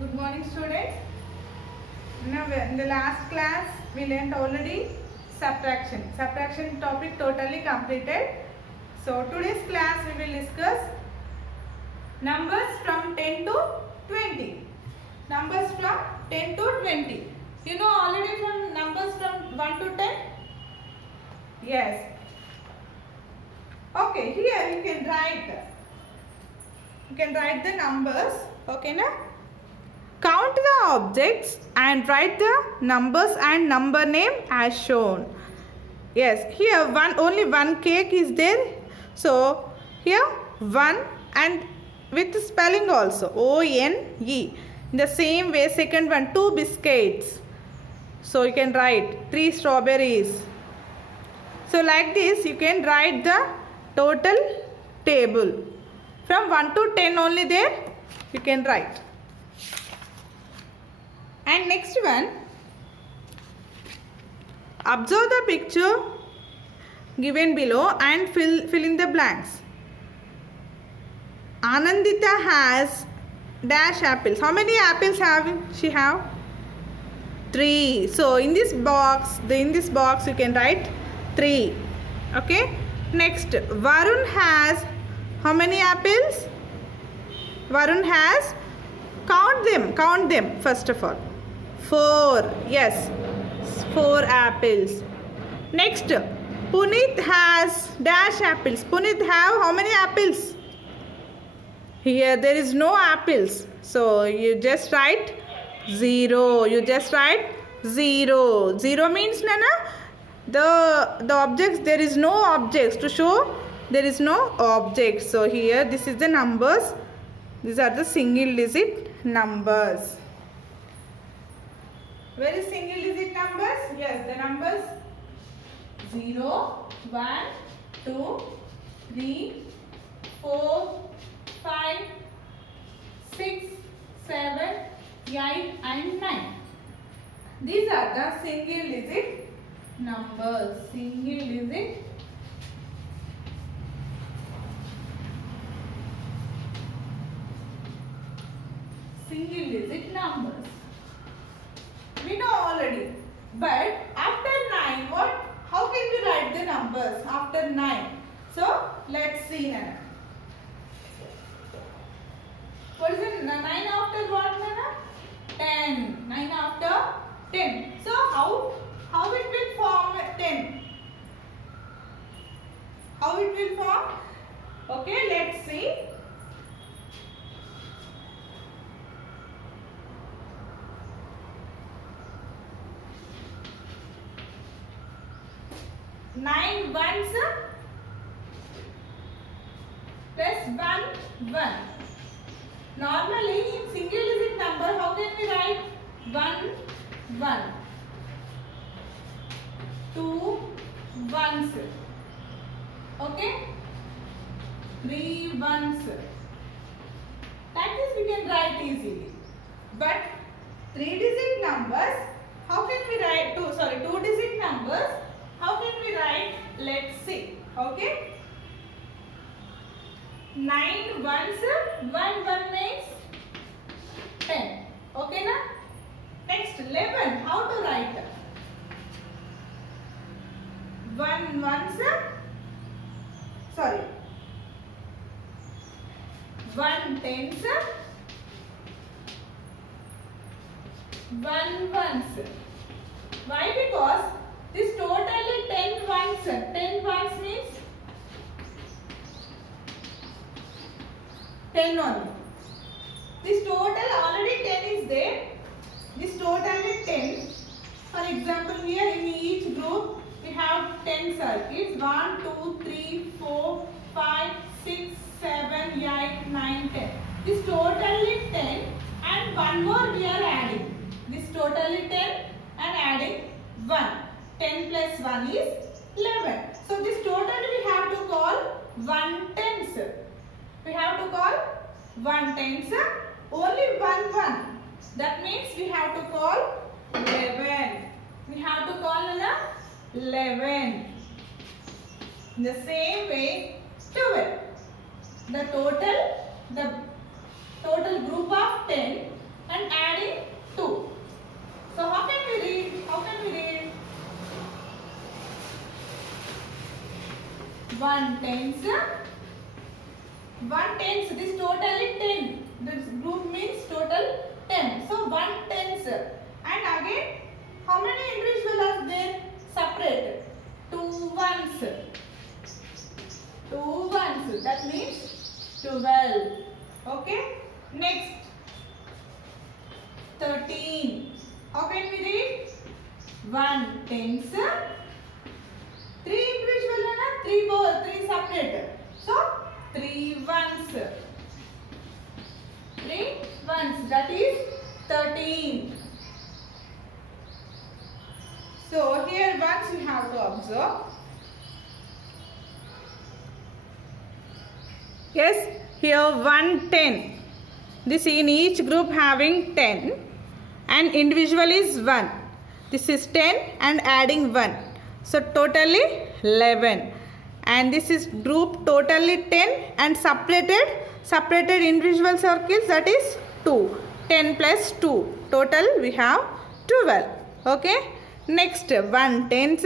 Good morning, students. Now, in the last class, we learned already subtraction. Subtraction topic totally completed. So, today's class we will discuss numbers from 10 to 20. Numbers from 10 to 20. You know already from numbers from 1 to 10? Yes. Okay, here you can write. You can write the numbers. Okay, na? Count the objects and write the numbers and number name as shown. Yes, here only one cake is there. So here one and with spelling also O-N-E. In the same way, second one 2 biscuits. So you can write 3 strawberries. So like this you can write the total table. From 1 to 10 only there you can write. And next one, observe the picture given below and fill in the blanks. Anandita has dash apples. How many apples she have? 3. So in this box you can write 3. Okay. Next, Varun has how many apples? Varun has, count them first of all. 4. Yes, 4 apples. Next, Punit has dash apples. Punit have how many apples? Here there is no apples. So you just write 0. You just write 0. 0 means Nana, the objects, there is no objects to show there is no objects. So here this is the numbers. These are the single digit numbers. Where is single digit numbers? Yes, the numbers 0, 1, 2, 3, 4, 5, 6, 7, 8 and 9. These are the single digit numbers. Single digit numbers. We know already. But after 9, how can we write the numbers after 9? So let's see now. What is it? 9 after what, Nana? 10. 9 after 10. So how it will form 10? How it will form? Okay, let's see. Nine ones plus 1, 1. Normally in single digit number, how can we write 1, 1? 2 ones. Okay? 3 ones. Like this we can write easily. But 3 digit numbers, how can we write 2 digit numbers? How can we write? Let's see. Okay? 9 ones, 1 means 10. Okay na? Next 11. How to write? 1 ones. 1 tens. 1 ones. Why? Because this totally 10 ones. 10 ones means 10 only. This total already 10 is there. This totally 10. For example, here in each group we have 10 circuits. 1, 2, 3, 4, 5, 6, 7, 8, 9, 10. This totally 10 and one more we are adding. This totally 10 and adding 1. 10 plus 1 is 11. So this total we have to call 1 tens. We have to call 1 tens. Only 1. That means we have to call 11. We have to call 11. In the same way, 12. The total group of 10 and tens, 1 tens. This totally 10. This group means total 10. So 1 tens. And again, how many individuals are there? Separate. 2 ones. 2 ones. That means 12. Okay. Next. 13. How can we read? 1 tens. 3 individual and 3 separate. So 3 ones. 3 ones. That is 13. So here ones we have to observe. Yes, here 1 10. This in each group having 10 and individual is 1. This is 10 and adding 1. So totally 11. And this is group totally 10 and separated individual circles, that is 2. 10 plus 2. Total we have 12. Okay. Next 1 tens,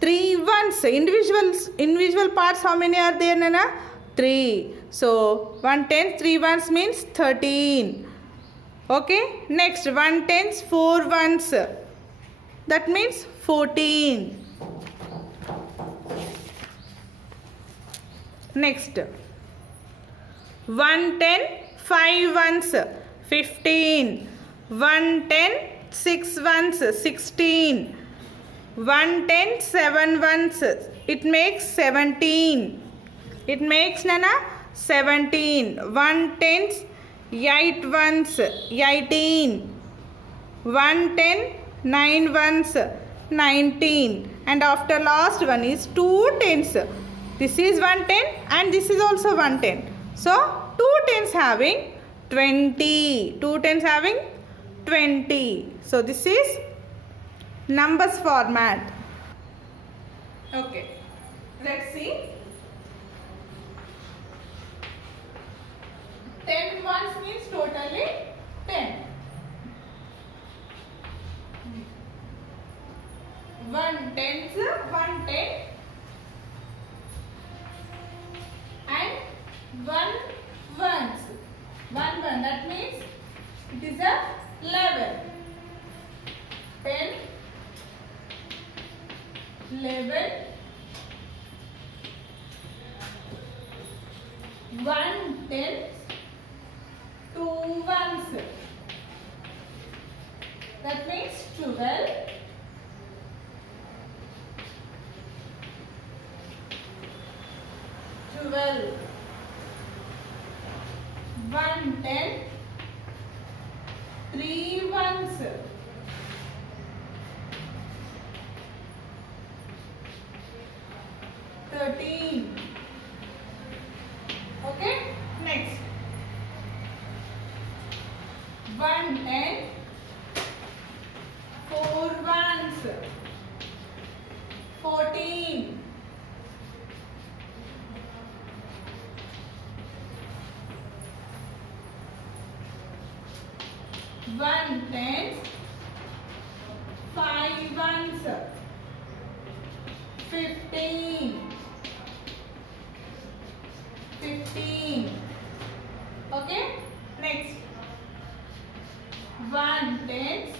3 ones. Individual parts how many are there, Nana? 3. So 1 tens, 3 ones means 13. Okay. Next 1 tens, 4 ones. That means 14. Next 1 10, 5 ones, 15. 1 10, 6 ones, 16. 1 10, 7 ones. It makes 17. It makes, Nana, 17. 1 tens, 8 ones, 18. 1 10, 9 ones, 19. And after last one is 2 tens. This is 1 10 and this is also 1 10. So 2 tens having 20. 2 tens having 20. So this is numbers format. Okay. Let's see. 10 ones means totally 10. 1 tens, 1 10 and 1 ones. 1 1. That means it is a 11. 10, 11, 1 tens, 2 ones. That means 12. 12. 1 10, 3 ones. 13. Okay. Next 1 10, 4 ones, 14. 1 tens, 5 ones, 15. 15. Okay. Next 1 tens,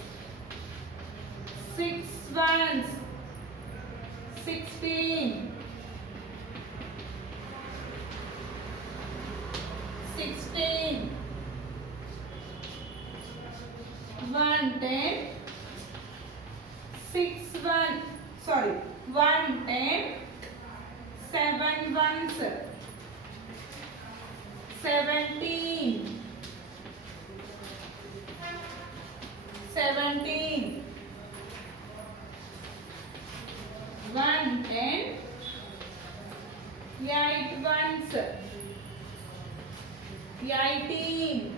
6 ones, 16. 16. 1 10, 6 1. Sorry. 1 10, 7 ones, 17. 17. 1 10, 8 ones, 18.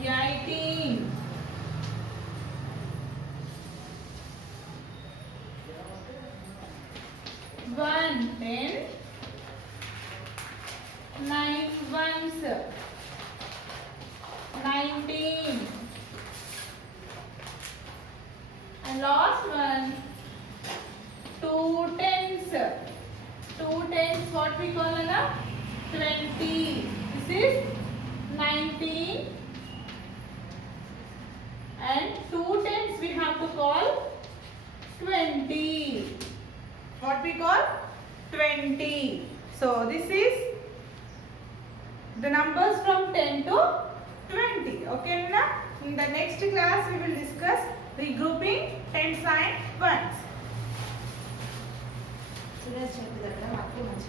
18. 1 10, 9 ones, 19. And last one 2 Two tens, what we call as 20. This is 19. And two tens we have to call 20. What we call 20. So this is the numbers from 10 to 20. Okay, na? In the next class we will discuss regrouping tens and ones. Suresh చెప్పేది అక్కడ మాకు మంచి